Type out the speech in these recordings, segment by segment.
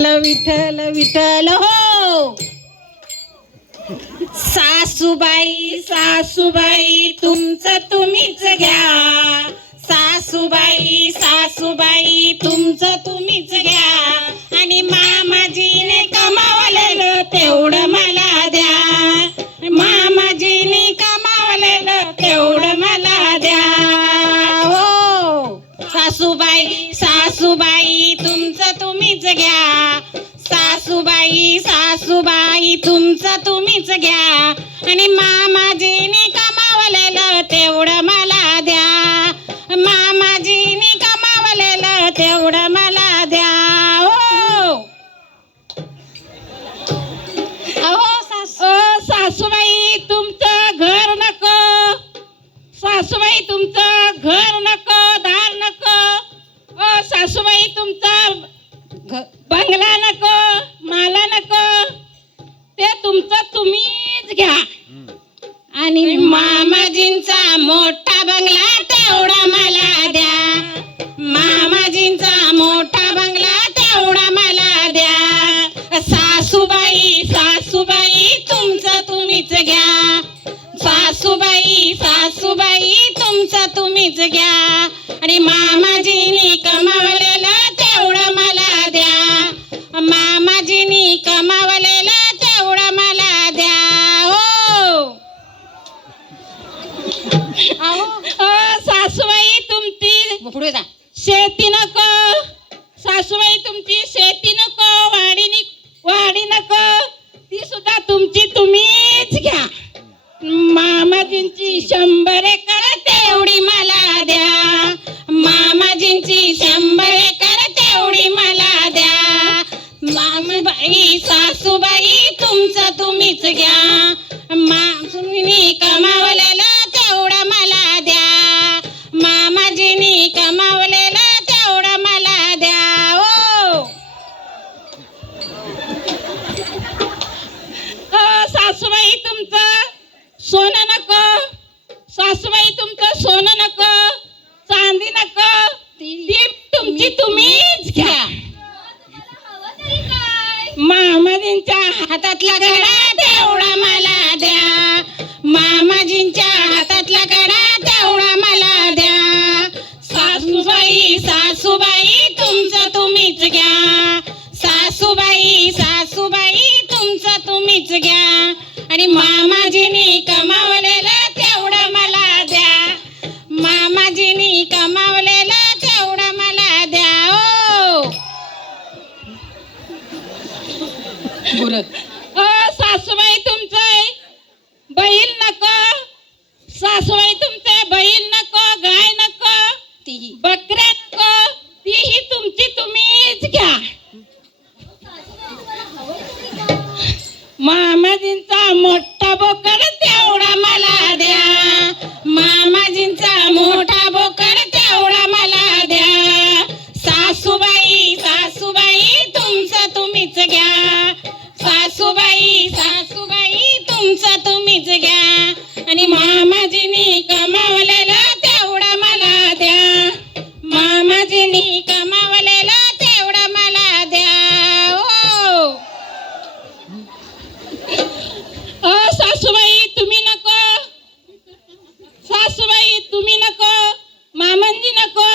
विठ्ठल विठ्ठल हो. सासूबाई सासूबाई तुमचं तुम्हीच घ्या. सासूबाई सासूबाई तुमचं तुम्हीच घ्या. आणि मामाजीने कमावलेलं तेवढं मला द्या. मामाजीने कमावलेलं तेवढं मला द्या. हो सासूबाई सासूबाई तुमचं तुम्हीच घ्या. सासूबाई सासूबाई तुमचं तुम्हीच घ्या. आणि मामाजीने कमावलेलं तेवढं मला द्या. मामाजीने कमावलेलं तेवढं मला द्या. हो सासूबाई तुमचं घर नको. सासूबाई तुमचं घर नको, दार नको. ओ सासूबाई तुमचा बंगला नको, माला नको. ते तुमचं तुम्हीच घ्या. आणि मामाजींचा मोठा बंगला तेवढा मला द्या. मामाजींचा मोठा बंगला तेवढा मला द्या. सासूबाई सासूबाई तुमचं तुम्हीच घ्या. सासूबाई सासूबाई तुमचं तुम्हीच घ्या. आणि मामाजींनी कमावलेलं तेवढं मला द्या. मामाजींनी कमावलेलं तेवढं मला द्या. सासूबाई तुमची पुढे जा. शेती नको. सासूबाई तुमची शेती नको, वाडी नको. ती सुद्धा तुमची तुम्हीच घ्या. मामाजींची 100 एकर तेवढी मला द्या. मामाजींची 100 एकर तेवढी मला द्या. मामाबाई सासूबाई तुमचं तुम्हीच घ्या. मामाजींनी कमावलेलं तेवढं मला द्या. मामाजींनी कमावलेलं तेवढं मला द्या. सासूबाई तुमचं सोनं नको. सासूबाई तुमचं सोनं नको, चांदी नको. ती तुमची तुम्हीच घ्या. मामाजींच्या हातातला घडा तेवढा मला द्या. मामाजींच्या हातातला घडा तेवढा मला द्या. सासूबाई सासूबाई तुमचं तुम्हीच घ्या. सासूबाई सासूबाई तुमचं तुम्हीच घ्या. आणि मामाजींनी कमावलेलं तेवढं मला द्या. मामाजींनी कमावलेलं तेवढं मला द्या. सासूबाई तुमचं बैल नको. सासूबाई तुमचे बैल नको, गाय नको, बकऱ्या नको. तीही तुमची तुम्हीच घ्या. मामाजींचा मोठा बोकड तेवढा मला द्या. मामाजींचा मोठा बोकड तेवढा मला द्या. सासूबाई सासूबाई तुमचं तुम्हीच घ्या. सासूबाई सासूबाई तुमचं तुम्हीच घ्या. आणि मामाजींनी कमावलेलं तेवढं मला द्या. मामाजींनी कमावलेलं तेवढं मला द्या. सासूबाई तुम्ही नको. सासूबाई तुम्ही नको, मामांजी नको,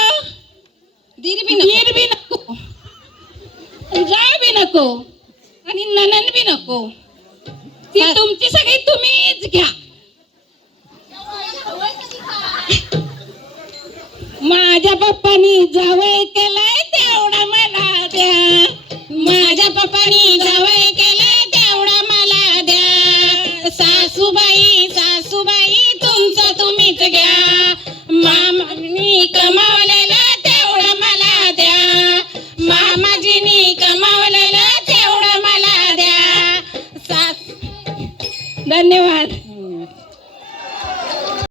दीर बी नको, जाव बी नको, आणि ननन बी नको. ती तुमची सगळी तुम्हीच घ्या. माझ्या पप्पानी जावई केलाय तेवढा मला द्या. माझ्या पप्पानी जावई केलाय तेवढा मला द्या. सासूबाई सासूबाई तुमचं तुम्हीच घ्या. मामाजींनी कमावलेलं तेवढं मला द्या. मामाजींनी कमावलेलं तेवढं मला द्या. धन्यवाद.